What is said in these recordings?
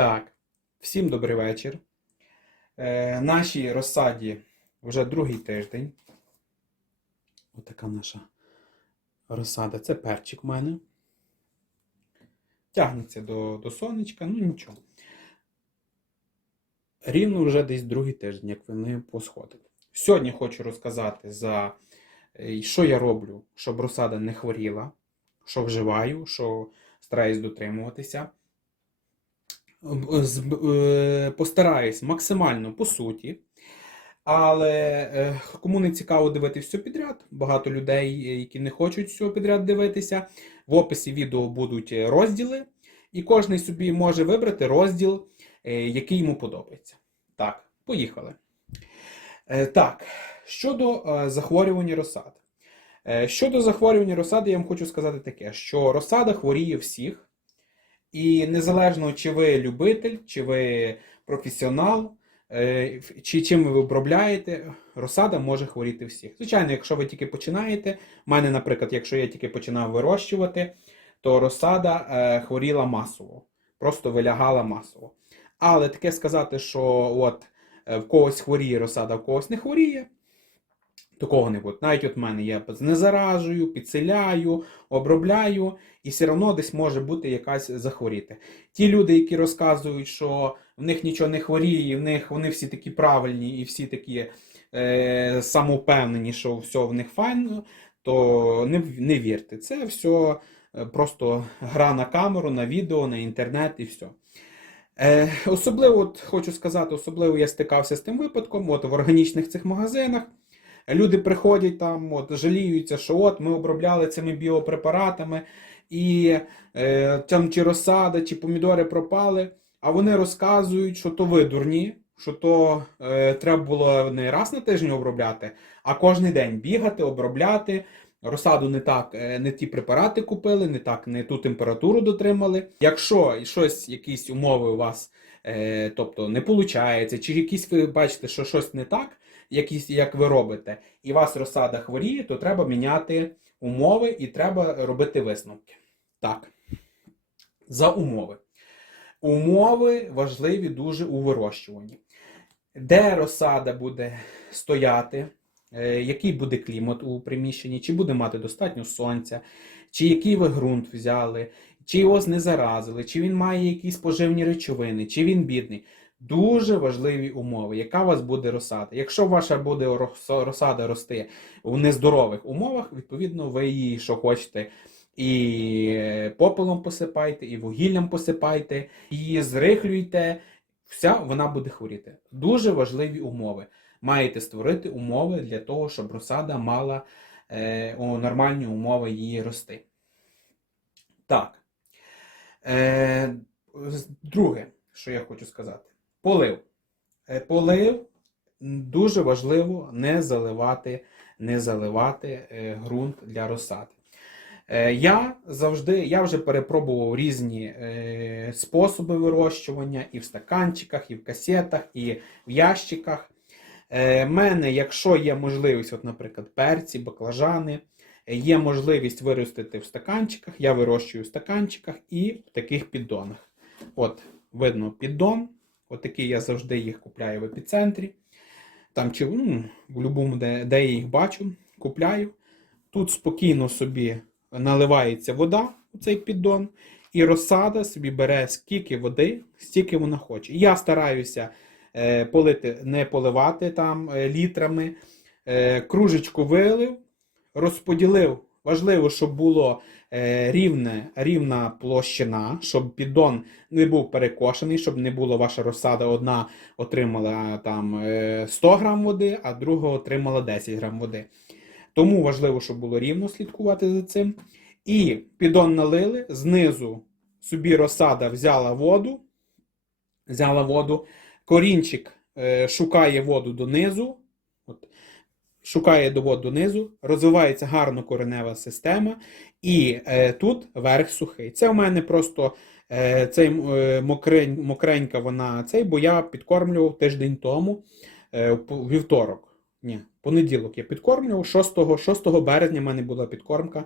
Так, всім добрий вечір. Е, нашій розсаді вже другий тиждень. Отака наша розсада. Це перчик у мене. Тягнеться до, до сонечка, ну нічого. Рівно вже десь другий тиждень, як вони посходили. Сьогодні хочу розказати за е, що я роблю, щоб розсада не хворіла, що вживаю, що стараюсь дотримуватися. З- е, Постараюсь максимально по суті. Але е, кому не цікаво дивитися все підряд, багато людей, е, які не хочуть все підряд дивитися. В описі відео будуть е, розділи, і кожен собі може вибрати розділ, е, який йому подобається. Так, поїхали. Е, Так, щодо е, захворювання розсад. Е, Щодо захворювання розсади, я вам хочу сказати таке, що розсада хворіє всіх. І незалежно, чи ви любитель, чи ви професіонал, е, чи чим ви обробляєте, розсада може хворіти всіх. Звичайно, якщо ви тільки починаєте, у мене, наприклад, якщо я тільки починав вирощувати, то розсада е, хворіла масово, просто вилягала масово. Але таке сказати, що от е, в когось хворіє розсада, в когось не хворіє. Такого не буде. Навіть от в мене я знезаражую, підселяю, обробляю, і все одно десь може бути якась захворіти. Ті люди, які розказують, що в них нічого не хворіє, в них вони всі такі правильні і всі такі е, самовпевнені, що все в них файно, то не, не вірте. Це все е, просто гра на камеру, на відео, на інтернет і все. Е, особливо, от, хочу сказати, особливо я стикався з тим випадком, от в органічних цих магазинах. Люди приходять там, от, жаліються, що от ми обробляли цими біопрепаратами, і е, там чи розсада, чи помідори пропали. А вони розказують, що то ви дурні, що то е, треба було не раз на тиждень обробляти, а кожен день бігати, обробляти. Розсаду не так, е, не ті препарати купили, не так, не ту температуру дотримали. Якщо щось, якісь умови у вас, е, тобто не виходить, чи якісь ви бачите, що щось не так, якісь, як ви робите, і вас розсада хворіє, то треба міняти умови і треба робити висновки. Так. За умови. Умови важливі дуже у вирощуванні. Де розсада буде стояти, е, який буде клімат у приміщенні, чи буде мати достатньо сонця, чи який ви ґрунт взяли, чи його не заразили, чи він має якісь поживні речовини, чи він бідний. Дуже важливі умови, яка у вас буде розсада. Якщо ваша буде розсада рости в нездорових умовах, відповідно, ви її, що хочете, і попелом посипайте, і вугіллям посипайте, і зрихлюйте, вся вона буде хворіти. Дуже важливі умови. Маєте створити умови для того, щоб розсада мала е, нормальні умови її рости. Так. Е, друге, що я хочу сказати. Полив. Е, Полив дуже важливо не заливати, не заливати е, ґрунт для розсади. Е, Я завжди, я вже перепробував різні способи вирощування і в стаканчиках, і в касетах, і в ящиках. Е, мене, якщо є можливість, от, наприклад, перці, баклажани, є можливість виростити в стаканчиках, я вирощую в стаканчиках і в таких піддонах. От, видно, піддон. Отакий я завжди їх купляю в епіцентрі. Там чи ну, в будь-якому, де, де я їх бачу, купляю. Тут спокійно собі наливається вода у цей піддон, і розсада собі бере скільки води, стільки вона хоче. Я стараюся е, полити, не поливати там е, літрами. Е, кружечку вилив, розподілив. Важливо, щоб було рівне, рівна площина, щоб піддон не був перекошений, щоб не було ваша розсада одна отримала там е, 100 грам води, а друга отримала 10 грам води. Тому важливо, щоб було рівно слідкувати за цим. І піддон налили, знизу собі розсада взяла воду, взяла воду, корінчик е, шукає воду донизу, от, шукає до воду донизу, розвивається гарно коренева система, і е, тут верх сухий. Це у мене просто е, цей е, мокрень, мокренька вона цей, бо я підкормлював тиждень тому, е, вівторок. Ні, понеділок я підкормлював. 6, 6 березня в мене була підкормка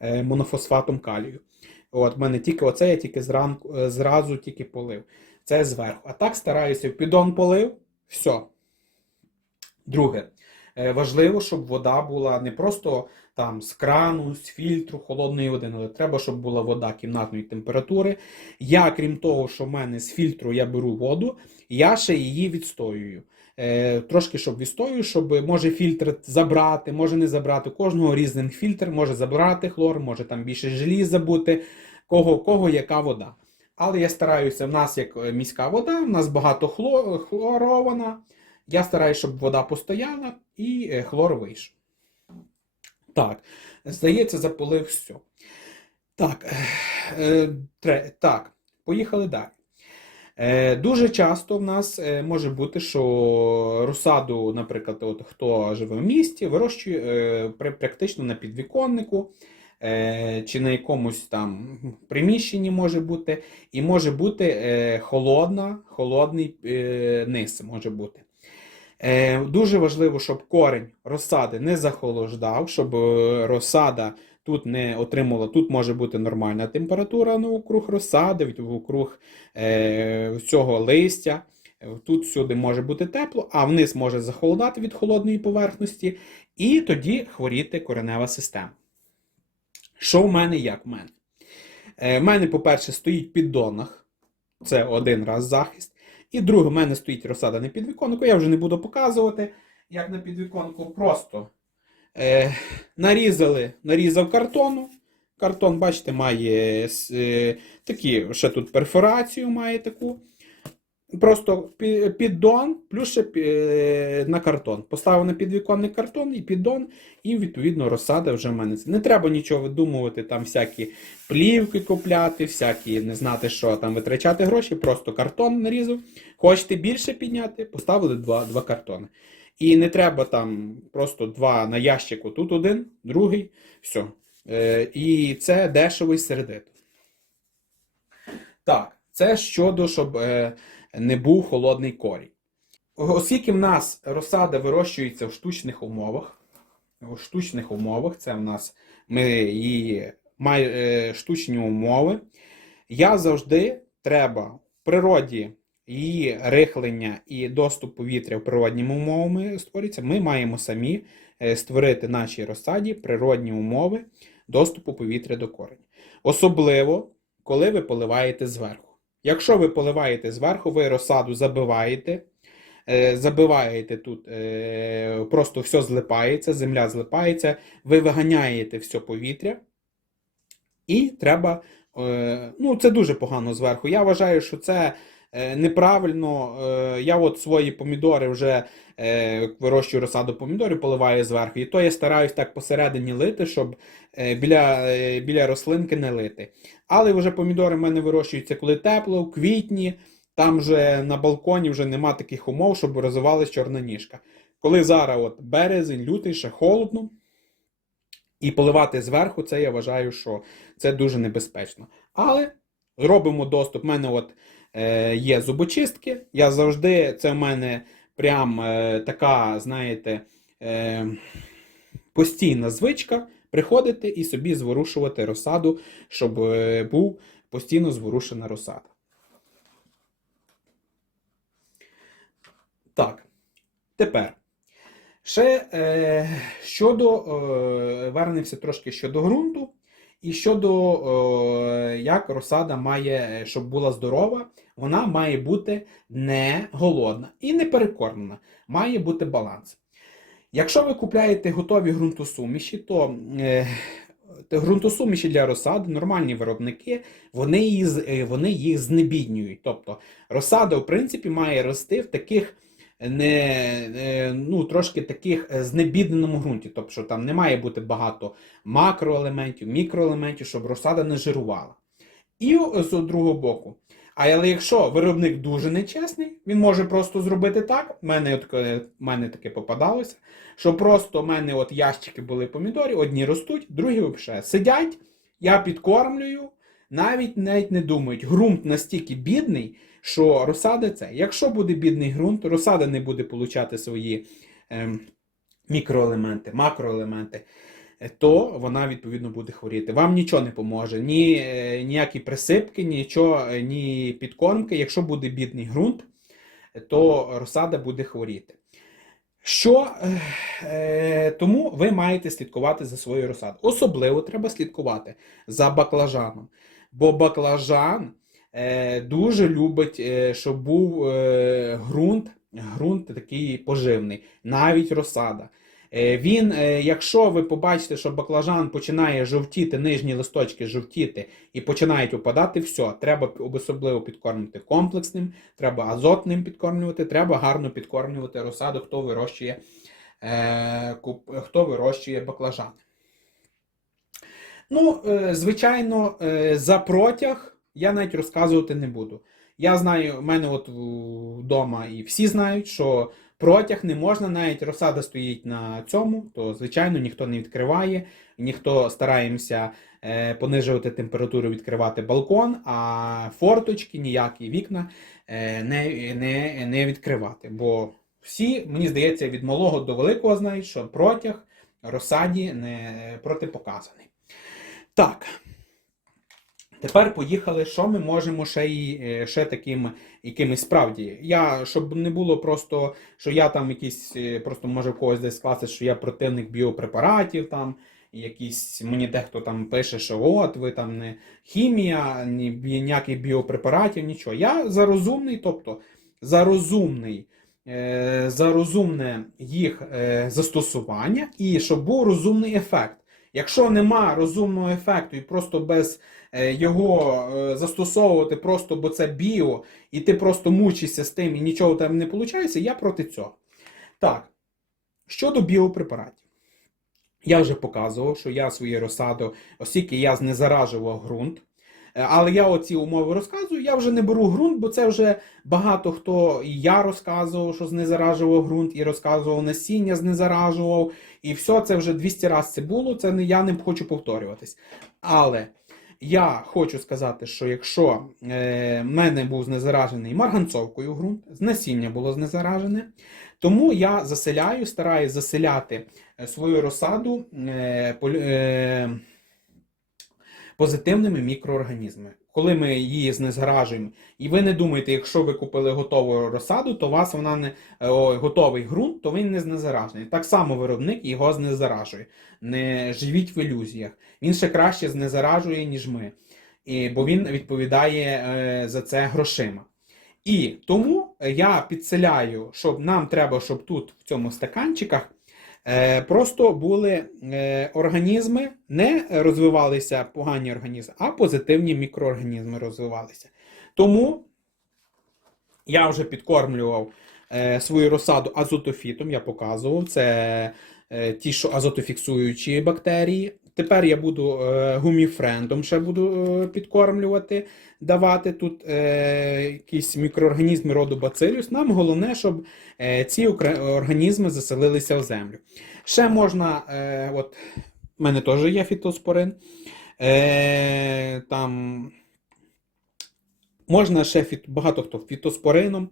е, монофосфатом калію. От, в мене тільки оце, я тільки зранку, е, зразу тільки полив. це зверху. А так стараюся в піддон полив, все. Друге, важливо, щоб вода була не просто там з крану, з фільтру, холодної води, але треба, щоб була вода кімнатної температури. Я, крім того, що в мене з фільтру я беру воду, я ще її відстоюю. Е, трошки щоб відстоюю, щоб може фільтр забрати, може не забрати. Кожного різний фільтр може забрати хлор, може там більше желіза бути, кого, кого яка вода. Але я стараюся, в нас як е, міська вода, в нас багато хло- хлорована. Я стараюся, щоб вода постояла і е, хлор вийшов. Так, здається, заполив все. Так, е, так, поїхали далі. Е, дуже часто в нас е, може бути, що розсаду, наприклад, от, хто живе в місті, вирощує е, практично на підвіконнику е, чи на якомусь там приміщенні може бути, і може бути холодна, холодний низ може бути. Е, Дуже важливо, щоб корень розсади не захолождав, щоб е, розсада тут не отримала. Тут може бути нормальна температура навкруг розсади, від- вокруг е, цього листя. Тут всюди може бути тепло, а вниз може захолодати від холодної поверхності, і тоді хворіти коренева система. Що в мене, як в мене? Е, в мене, по-перше, стоїть піддонах. Це один раз захист. І друге, в мене стоїть розсада на підвіконку. Я вже не буду показувати, як на підвіконку. Просто е, нарізали, нарізав картону. Картон, бачите, має е, такі, ще тут перфорацію має таку. Просто піддон, плюс ще е, на картон. Поставив на підвіконний картон і піддон, і відповідно розсада вже в мене. Не треба нічого видумувати, там всякі плівки купляти, всякі не знати, що там витрачати гроші, просто картон нарізав. Хочете більше підняти, поставили два, два картони. І не треба там просто два на ящику, тут один, другий, все. І це дешево і сердито. Так, це щодо, щоб е, не був холодний корінь. Оскільки в нас розсада вирощується в штучних умовах, у штучних умовах, це в нас ми її має е, штучні умови, я завжди треба в природі її рихлення і доступ повітря в природніми умовами створюється. Ми маємо самі е, створити нашій розсаді природні умови доступу повітря до кореня. Особливо, коли ви поливаєте зверху. Якщо ви поливаєте зверху, ви розсаду забиваєте, е, забиваєте тут, е, просто все злипається, земля злипається, ви виганяєте все повітря, і треба. е, Ну, це дуже погано зверху. Я вважаю, що це неправильно. Е, Я от свої помідори вже е, вирощую розсаду помідорів, поливаю зверху. І то я стараюсь так посередині лити, щоб е, біля, е, біля рослинки не лити. Але вже помідори в мене вирощуються коли тепло, в квітні. Там вже на балконі вже нема таких умов, щоб розвивалась чорна ніжка. Коли зараз от березень, лютий, ще холодно, і поливати зверху, це я вважаю, що це дуже небезпечно. Але робимо доступ. У мене от е, є зубочистки. Я завжди, це в мене прям е, така, знаєте, е, постійна звичка приходити і собі зворушувати розсаду, щоб е, був постійно зворушена розсада. Так, тепер. Ще е, щодо, е, вернемося трошки щодо ґрунту, і щодо е, як розсада має, е, щоб була здорова, вона має бути не голодна і не перекормлена. Має бути баланс. Якщо ви купляєте готові ґрунтосуміші, то е, ґрунтосуміші для розсади, нормальні виробники, вони, її, е, вони їх знебіднюють. Тобто розсада, в принципі, має рости в таких не, е, ну, трошки таких е, знебідненому ґрунті. Тобто, там не має бути багато макроелементів, мікроелементів, щоб розсада не жирувала. І з другого боку. Але якщо виробник дуже нечесний, він може просто зробити так. У мене, от, е, мене таке попадалося, що просто в мене от ящики були помідорів, одні ростуть, другі взагалі сидять, я підкормлюю, навіть навіть не думають. Ґрунт настільки бідний, що розсада це. Якщо буде бідний ґрунт, розсада не буде получати свої ем, мікроелементи, макроелементи. е, то вона відповідно буде хворіти. Вам нічого не поможе, ні е, ніякі присипки, нічого, е, ні підкормки. Якщо буде бідний ґрунт, то розсада буде хворіти. Що е, тому ви маєте слідкувати за своєю розсадою. Особливо треба слідкувати за баклажаном. Бо баклажан дуже любить, е, щоб був е, ґрунт, ґрунт такий поживний, навіть розсада. Е, Він, е, якщо ви побачите, що баклажан починає жовтіти, нижні листочки жовтіти і починають опадати, все, треба особливо підкормити комплексним, треба азотним підкормлювати, треба гарно підкормлювати розсаду, хто вирощує, е, хто вирощує баклажани. Ну, е, звичайно, е, за протяг я навіть розказувати не буду. Я знаю, в мене от вдома і всі знають, що протяг не можна, навіть розсада стоїть на цьому, то звичайно ніхто не відкриває, ніхто стараємося е, понижувати температуру, відкривати балкон, а форточки, ніякі вікна е, не, не, не відкривати. Бо всі, мені здається, від малого до великого знають, що протяг розсаді не протипоказаний. Так. Тепер поїхали, що ми можемо ще і е, ще таким якимось справді. Я, щоб не було просто, що я там якийсь, е, просто може в когось десь скласти, що я противник біопрепаратів там, якісь мені дехто там пише, що от ви там не хімія, ні ніяких біопрепаратів, нічого. Я за розумний, тобто за розумний. е, За розумне їх е, застосування і щоб був розумний ефект. Якщо нема розумного ефекту і просто без е, його е, застосовувати, просто бо це біо, і ти просто мучишся з тим і нічого там не виходить, я проти цього. Так, щодо біопрепаратів. Я вже показував, що я своє розсаду, оскільки я знезаражував ґрунт. Е, Але я оці умови розказую, я вже не беру ґрунт, бо це вже багато хто і я розказував, що знезаражував ґрунт, і розказував насіння, знезаражував. І все це вже 200 разів це було, це не я не хочу повторюватись. Але я хочу сказати, що якщо е, мене був знезаражений марганцовкою ґрунт, насіння було знезаражене, тому я заселяю, стараюсь заселяти е, свою розсаду е, е, позитивними мікроорганізмами. Коли ми її знезаражуємо, і ви не думаєте, якщо ви купили готову розсаду, то у вас вона не е, ой, готовий ґрунт, то він не знезаражений. Так само виробник його знезаражує. Не живіть в ілюзіях. Він ще краще знезаражує, ніж ми. І, бо він відповідає е, за це грошима. І тому я підселяю, щоб нам треба, щоб тут в цьому стаканчиках просто були е, організми, не розвивалися погані організми, а позитивні мікроорганізми розвивалися. Тому я вже підкормлював е, свою розсаду азотофітом, я показував. Це е, ті, що азотофіксуючі бактерії. Тепер я буду е, гуміфрендом ще буду е, підкормлювати, давати тут е, якісь мікроорганізми роду бацилюс. Нам головне, щоб ці організми заселилися в землю. Ще можна, от в мене теж є фітоспорин. Там можна ще фіт, багато хто фітоспорином.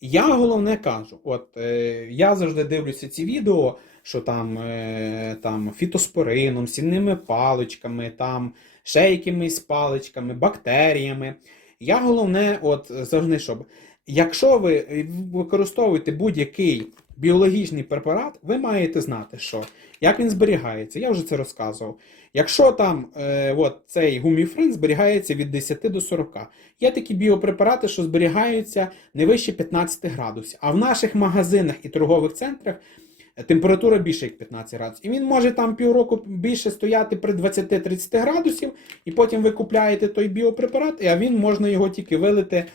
Я головне кажу, от е, я завжди дивлюся ці відео, що там, е, там фітоспорином, сінними паличками, там ще якимись паличками, бактеріями. Я головне, от завжди, щоб якщо ви використовуєте будь-який біологічний препарат, ви маєте знати, що як він зберігається. Я вже це розказував. Якщо там е, от, цей гуміфрин зберігається від 10 до 40, є такі біопрепарати, що зберігаються не вище 15 градусів. А в наших магазинах і торгових центрах температура більше як 15 градусів. І він може там півроку більше стояти при 20-30 градусів, і потім ви купляєте той біопрепарат, а він можна його тільки вилити е,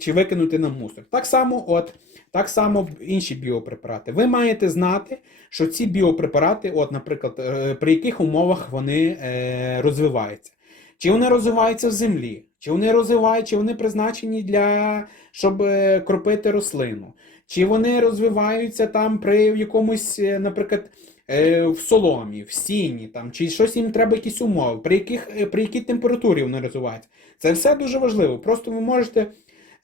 чи викинути на мусор. Так само, от, так само інші біопрепарати. Ви маєте знати, що ці біопрепарати, от, наприклад, е, при яких умовах вони е, розвиваються. Чи вони розвиваються в землі, чи вони розвиваються, чи вони призначені для щоб е, кропити рослину, чи вони розвиваються там при якомусь, е, наприклад, е, в соломі, в сіні, там, чи щось їм треба якісь умови, при яких, е, при якій температурі вони розвиваються. Це все дуже важливо. Просто ви можете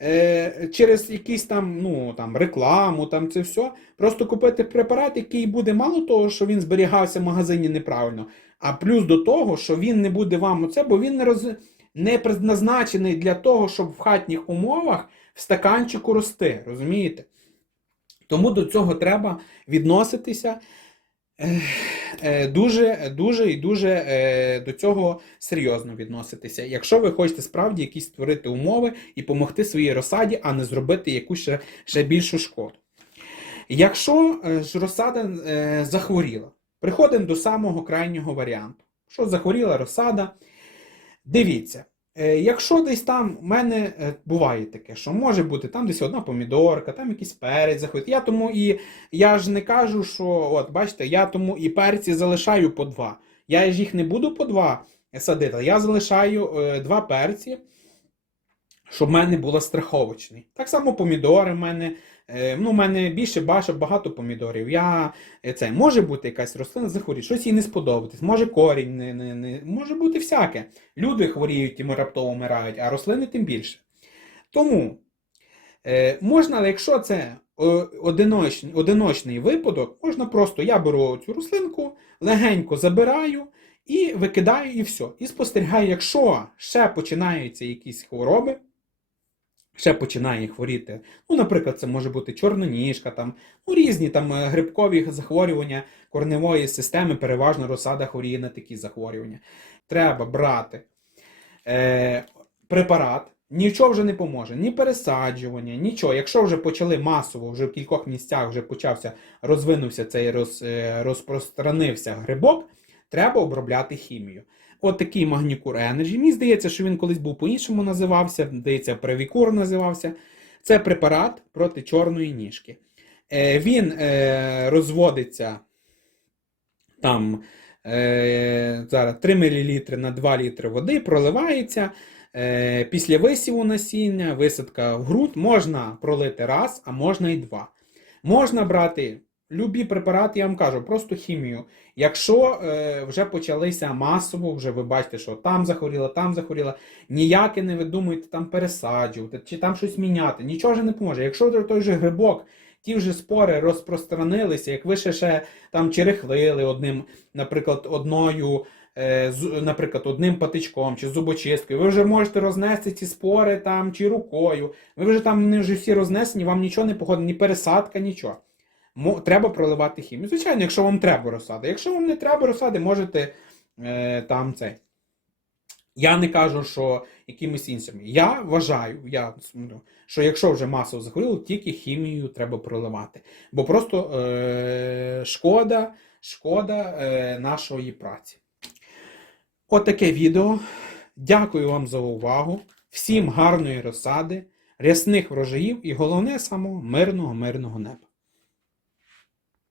е, через якісь там, ну, там, рекламу, там це все, просто купити препарат, який буде мало того, що він зберігався в магазині неправильно, а плюс до того, що він не буде вам оце, бо він не, роз... не предназначений для того, щоб в хатніх умовах в стаканчику рости. Розумієте? Тому до цього треба відноситися дуже, дуже і дуже е, до цього серйозно відноситися. Якщо ви хочете справді якісь створити умови і допомогти своїй розсаді, а не зробити якусь ще, ще більшу шкоду. Якщо е, ж розсада е, захворіла, приходимо до самого крайнього варіанту. Що захворіла розсада, дивіться. Е, Якщо десь там в мене е, буває таке, що може бути там десь одна помідорка, там якийсь перець заходить. Я тому і я ж не кажу, що от бачите, я тому і перці залишаю по два. Я ж їх не буду по два садити, я залишаю е, два перці, щоб в мене було страховочний. Так само помідори в мене. Е, Ну, в мене більше бачу багато помідорів. Я е, це може бути якась рослина захворіти, щось їй не сподобатись, може корінь, не, не, не, може бути всяке. Люди хворіють і раптово вмирають, а рослини тим більше. Тому е, можна, але якщо це одиночний, одиночний випадок, можна просто я беру цю рослинку, легенько забираю і викидаю, і все. І спостерігаю, якщо ще починаються якісь хвороби. Ще починає хворіти. Ну, наприклад, це може бути чорноніжка, там, ну, різні там е, грибкові захворювання корневої системи, переважно розсада хворіє на такі захворювання. Треба брати е, препарат, нічого вже не поможе, ні пересаджування, нічого. Якщо вже почали масово, вже в кількох місцях вже почався, розвинувся цей роз, е, розпространився грибок, треба обробляти хімію. От такий Магнікур Energy. Мені здається, що він колись був по-іншому називався, здається, Превікур називався. Це препарат проти чорної ніжки. Е, Він е, розводиться там е, зараз 3 мл на 2 літри води, проливається. Після висіву насіння, висадка в ґрунт можна пролити раз, а можна і два. Можна брати любі препарати, я вам кажу, просто хімію. Якщо е, вже почалися масово, вже ви бачите, що там захворіла, там захворіла, ніяке не видумуйте там пересаджувати чи там щось міняти, нічого ж не поможе. Якщо той же грибок, ті вже спори розпространилися, як ви ще, ще там черехлили одним, наприклад, одною. е, Наприклад, одним патичком чи зубочисткою, ви вже можете рознести ці спори там чи рукою. Ви вже там вони вже всі рознесені, вам нічого не походить, ні пересадка, нічого. Треба проливати хімію. Звичайно, якщо вам треба розсади. Якщо вам не треба розсади, можете е, там цей. Я не кажу, що якимось іншими. Я вважаю, я що якщо вже масово захворіло, тільки хімію треба проливати. Бо просто е, шкода, шкода е, нашої праці. Отаке відео. Дякую вам за увагу. Всім гарної розсади, рясних врожаїв і головне самого мирного, мирного неба.